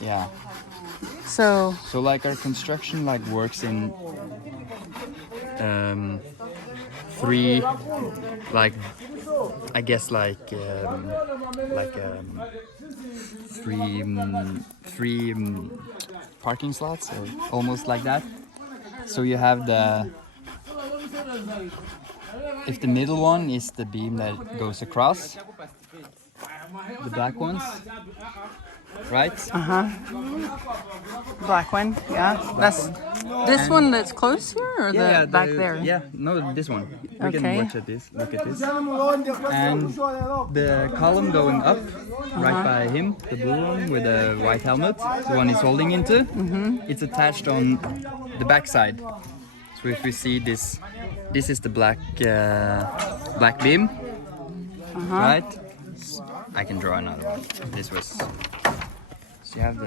Yeah. So like our construction like works in three, like I guess three parking slots or almost like that. So you have if the middle one is the beam that goes across, the black ones, right? black one, yeah. That's this one that's close here, or the back there? Yeah, no, this one. We Okay. can watch at this. Look at this. And the column going up, right by him, the blue one with the white helmet, the one he's holding into, it's attached on the back side. So if we see this, this is the black beam, right? I can draw another one. This was. So you have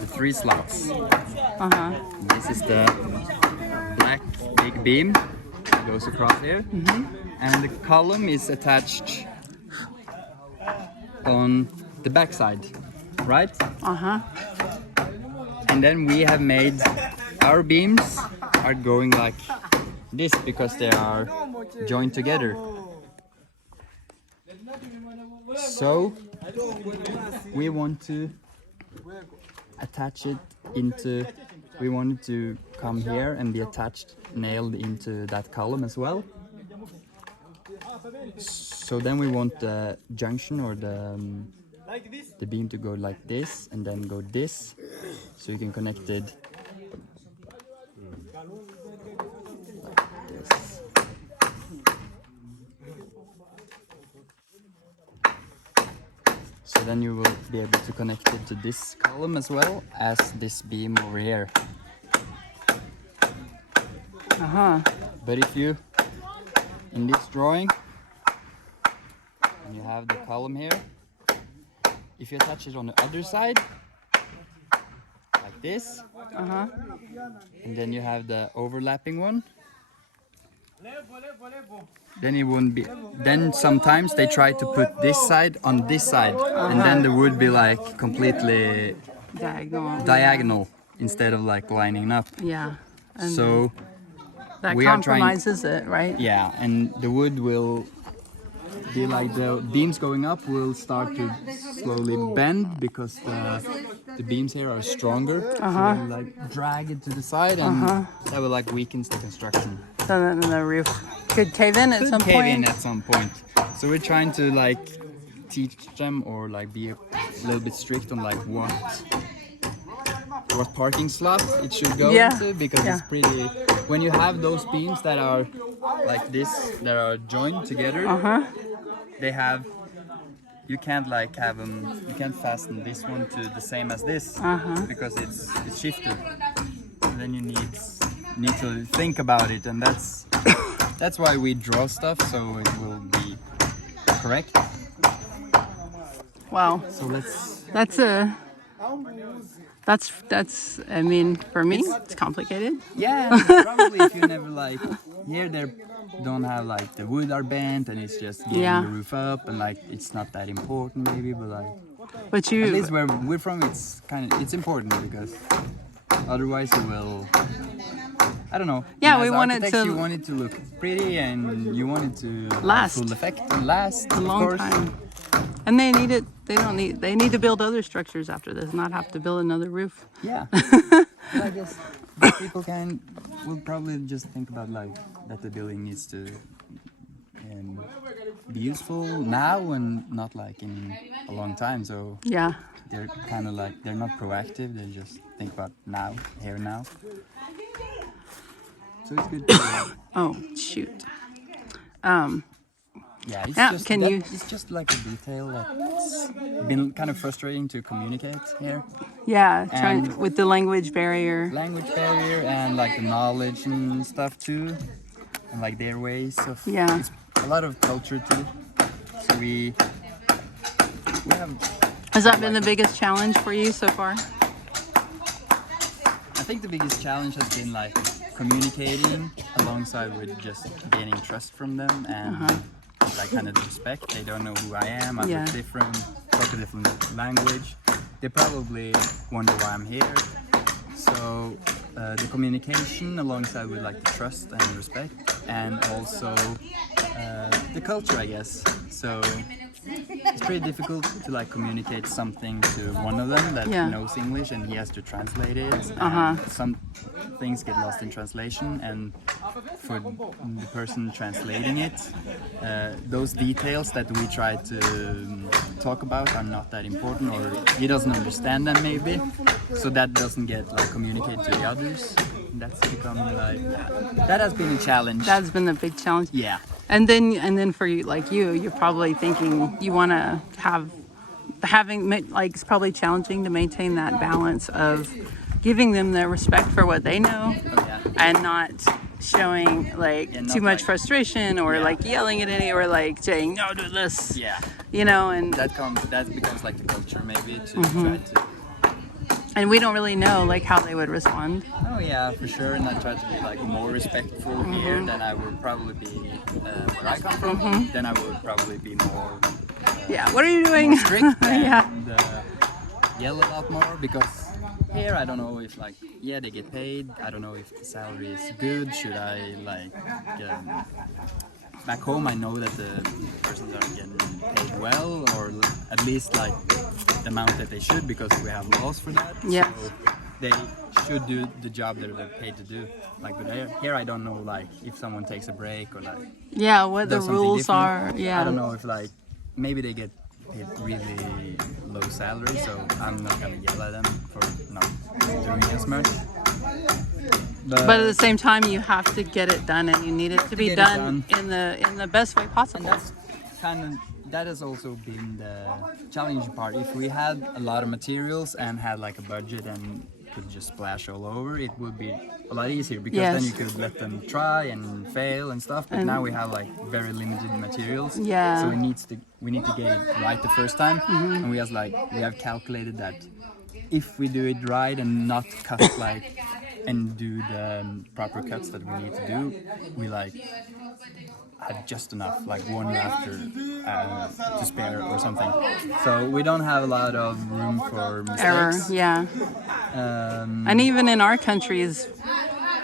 the three slots. This is the black big beam that goes across here, and the column is attached on the back side, right? And then we have made our beams are going like this because they are joined together. So we want to attach it into, we want it to come here and be attached, nailed into that column as well. So then we want the junction or the beam to go like this and then go this, so you can connect it like this. So then you will be able to connect it to this column as well as this beam over here. But if you, in this drawing, and you have the column here, if you attach it on the other side, like this, and then you have the overlapping one, then it wouldn't be. Then sometimes they try to put this side on this side, and then the wood be like completely diagonal instead of like lining up. Yeah. And so that compromises it, right? Yeah, and the wood will be like the beams going up will start to slowly bend because the beams here are stronger. So you like drag it to the side, and that will like weakens the construction. So then the roof could cave in at some point. Cave in at some point. So we're trying to like teach them or like be a little bit strict on like what parking slot it should go into, because it's pretty. When you have those beams that are like this, that are joined together, they have. You can't like have them. You can't fasten this one to the same as this because it's shifted. And then you need to think about it, and that's why we draw stuff, so it will be correct. Wow. So let's. That's. I mean, for me, it's complicated. Yeah, probably if you never like here they don't have like the wood are bent and it's just getting the roof up, and like it's not that important maybe, but like. But you. At least where we're from, it's important because otherwise it will. I don't know. Yeah, we want it to. You want it to look pretty, and you want it to last. Have full effect and last a long time. And they need it. They need to build other structures after this, not have to build another roof. Yeah. I guess people will probably just think about like that the building needs to be useful now and not like in a long time. So yeah, they're kind of like they're not proactive. They just think about now, here now. So it's good. Oh shoot. Yeah, it's just like a detail that's been kind of frustrating to communicate here. Yeah, with the language barrier. Language barrier and like the knowledge and stuff too, and like their ways of. Yeah. It's a lot of culture too. So we have. Has that been the biggest challenge for you so far? I think the biggest challenge has been like communicating alongside with just gaining trust from them and. Like kind of respect. They don't know who I am. I look different. talk a different language. They probably wonder why I'm here. So the communication alongside with like the trust and respect, and also the culture, I guess. So it's pretty difficult to like communicate something to one of them that knows English and he has to translate it. And some things get lost in translation, and for the person translating it, those details that we try to talk about are not that important, or he doesn't understand them maybe, so that doesn't get like communicated to the others. That's become like, that has been a challenge. That's been the big challenge. Yeah. And then for you, like you're probably thinking you want to like it's probably challenging to maintain that balance of giving them the respect for what they know, and not showing like too much like, frustration or like yelling at any, or like saying no, do this. Yeah. You know, and that becomes like the culture maybe to try to. And we don't really know like how they would respond. Oh yeah, for sure. And I try to be like more respectful here than I would probably be where I come from. Then I would probably be more. What are you doing? Strict and yell a lot more, because here I don't know if like they get paid. I don't know if the salary is good. Should I like back home? I know that the persons are getting paid well, or at least like the amount that they should, because we have laws for that. Yeah. So they should do the job that they're paid to do. Like, but here I don't know like if someone takes a break or like what the rules are. Yeah. I don't know if like maybe they get paid really low salary, so I'm not gonna yell at them for not doing as much. But at the same time, you have to get it done, and you need it to be done in the best way possible. And that has also been the challenging part. If we had a lot of materials and had like a budget and could just splash all over, it would be a lot easier, because then you could let them try and fail and stuff. But now we have like very limited materials, so we need to get it right the first time. And we have calculated that if we do it right and not cut like and do the proper cuts that we need to do, we like have just enough, like one rafter to spare or something. So we don't have a lot of room for mistakes. Error, and even in our countries,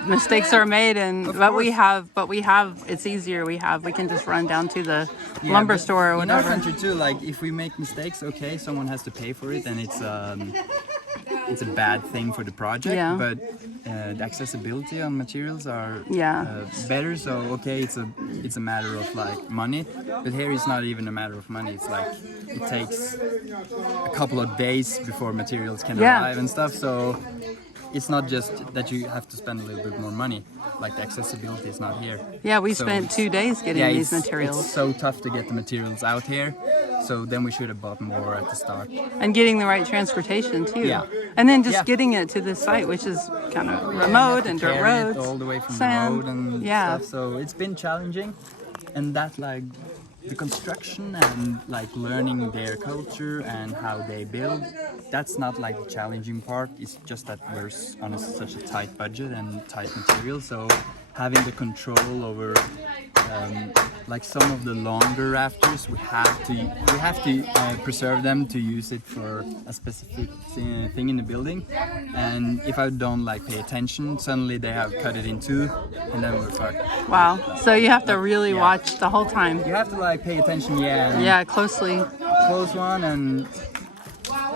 mistakes are made, but we have it's easier. We can just run down to the lumber store or whatever. In our country too, like if we make mistakes, okay, someone has to pay for it, and it's a bad thing for the project. But the accessibility on materials are better. So okay, it's a matter of like money, but here it's not even a matter of money. It's like it takes a couple of days before materials can arrive and stuff. So it's not just that you have to spend a little bit more money, like the accessibility is not here. We spent 2 days getting these materials. It's so tough to get the materials out here, so then we should have bought more at the start. And getting the right transportation too. And then just getting it to the site, which is kind of remote and dirt roads. All the way from sand. the road and stuff, so it's been challenging. And that like the construction and like learning their culture and how they build, that's not like the challenging part. It's just that we're on such a tight budget and tight material, so having the control over like some of the longer rafters, we have to preserve them to use it for a specific thing in the building. And if I don't like pay attention, suddenly they have cut it in two, and then we're fucked. Wow! So you have to really watch the whole time. You have to like pay attention, closely. Close one, and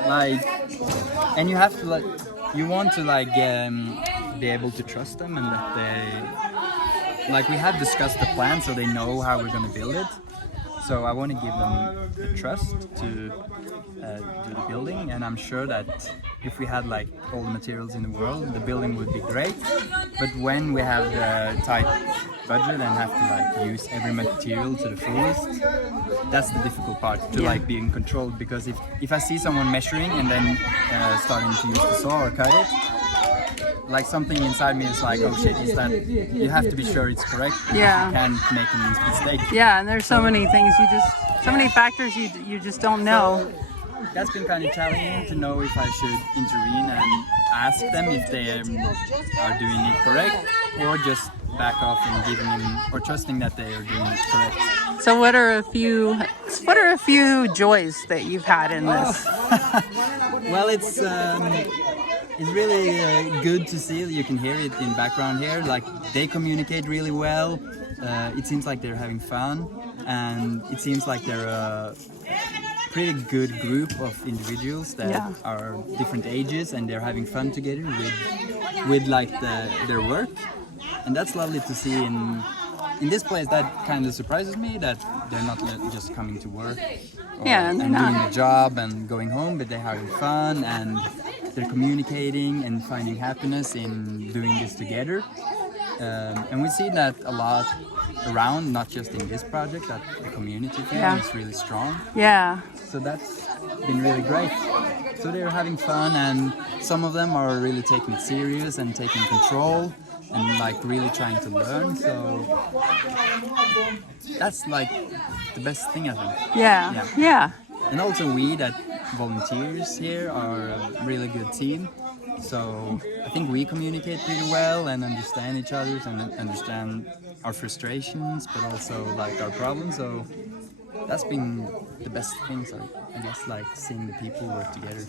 like, and you have to like, you want to like be able to trust them, and that they, like, we have discussed the plan so they know how we're going to build it. So I want to give them the trust to do the building, and I'm sure that if we had like all the materials in the world, the building would be great. But when we have the tight budget and have to like use every material to the fullest, that's the difficult part, to like be in control. Because if I see someone measuring and then starting to use the saw or cut it, like something inside me is like, oh shit, is that, you have to be sure it's correct. Yeah. You can't make a mistake. Yeah, and there's so many things so many factors you just don't know. So, that's been kind of challenging to know if I should intervene and ask them if they are doing it correct, or just back off and giving them, or trusting that they are doing it correct. So what are a few joys that you've had in this? Well, it's really good to see. You can hear it in background here. Like they communicate really well. It seems like they're having fun, and it seems like they're a pretty good group of individuals that are different ages, and they're having fun together with like their work, and that's lovely to see in this place. That kind of surprises me that they're not just coming to work and doing the job and going home, but they're having fun and they're communicating and finding happiness in doing this together. And we see that a lot around, not just in this project, that the community feeling is really strong. Yeah. So that's been really great. So they're having fun, and some of them are really taking it serious and taking control and like really trying to learn. So that's like the best thing, I think. Yeah. And also we that volunteers here are a really good team. So I think we communicate pretty well and understand each other and understand our frustrations, but also like our problems. So that's been the best thing. So I guess like seeing the people work together.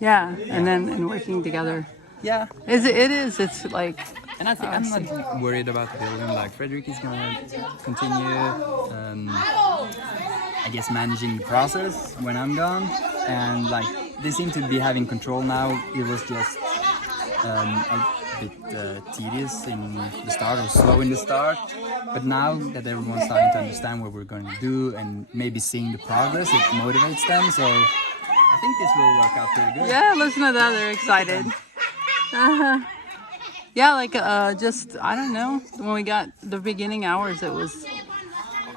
Yeah, and working together. Yeah. It is. It's like. And I think I'm not worried about the building. Like Frederick is gonna continue. I guess managing the process when I'm gone, and like they seem to be having control now. It was just a bit tedious in the start, or slow in the start, but now that everyone's starting to understand what we're going to do and maybe seeing the progress, it motivates them. So I think this will work out pretty good. Yeah, listen to that. They're excited. Yeah, like just I don't know. When we got the beginning hours, it was.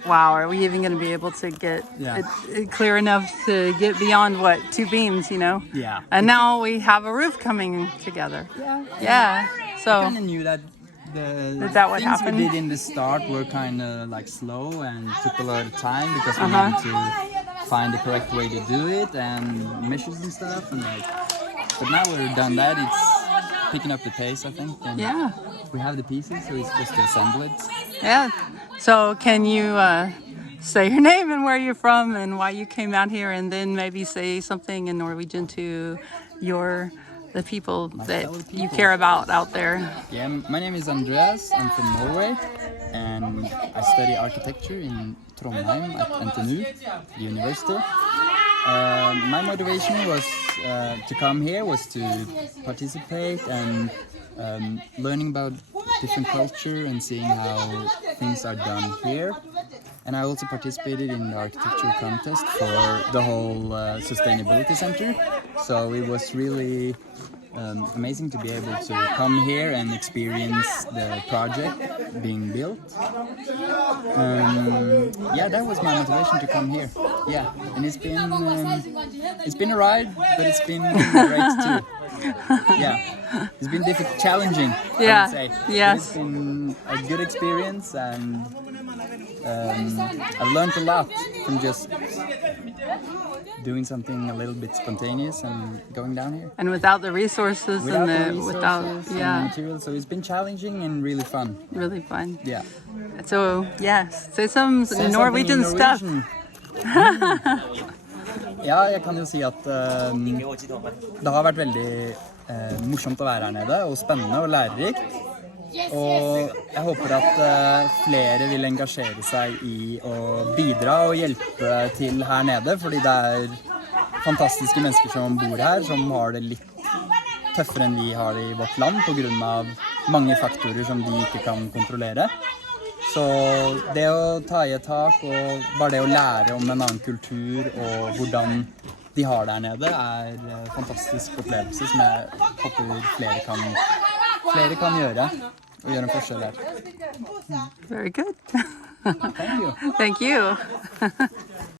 Wow, are we even going to be able to get it clear enough to get beyond, 2 beams, Yeah. And now we have a roof coming together. Yeah. So I kind of knew that the what things happened? we did in the start were kind of like slow and took a lot of time because we needed to find the correct way to do it and measures and stuff. And but now we've done that, it's picking up the pace, I think. And we have the pieces, so it's just to assemble it. Yeah. So can you say your name and where you're from and why you came out here, and then maybe say something in Norwegian to the people that you care about out there? Yeah, my name is Andreas. I'm from Norway, and I study architecture in Trondheim at NTNU, the university. My motivation was to come here was to participate and learning about different culture and seeing how things are done here. And I also participated in the architecture contest for the whole sustainability center. So it was really amazing to be able to come here and experience the project being built. Yeah, that was my motivation to come here. Yeah, and it's been a ride, but it's been great too. Yeah, it's been challenging, I would say. Yes. It's been a good experience, and I've learned a lot from just doing something a little bit spontaneous and going down here. And without the resources Without and the materials, so it's been challenging and really fun. Really fun. Yeah. So say some Norwegian stuff. Ja, jeg kan jo si at det har vært veldig morsomt å være her nede, og spennende og lærerikt. Og jeg håper at flere vil engasjere seg i å bidra og hjelpe til her nede, fordi det er fantastiske mennesker som bor her, som har det litt tøffere enn vi har det i vårt land, på grunn av mange faktorer som de ikke kan kontrollere. Så det å ta i et tak og bare det å lære om en annen kultur og hvordan de har der nede er en fantastisk opplevelse som jeg håper flere kan gjøre og gjøre en forskjell der. Very good. Thank you. Thank you.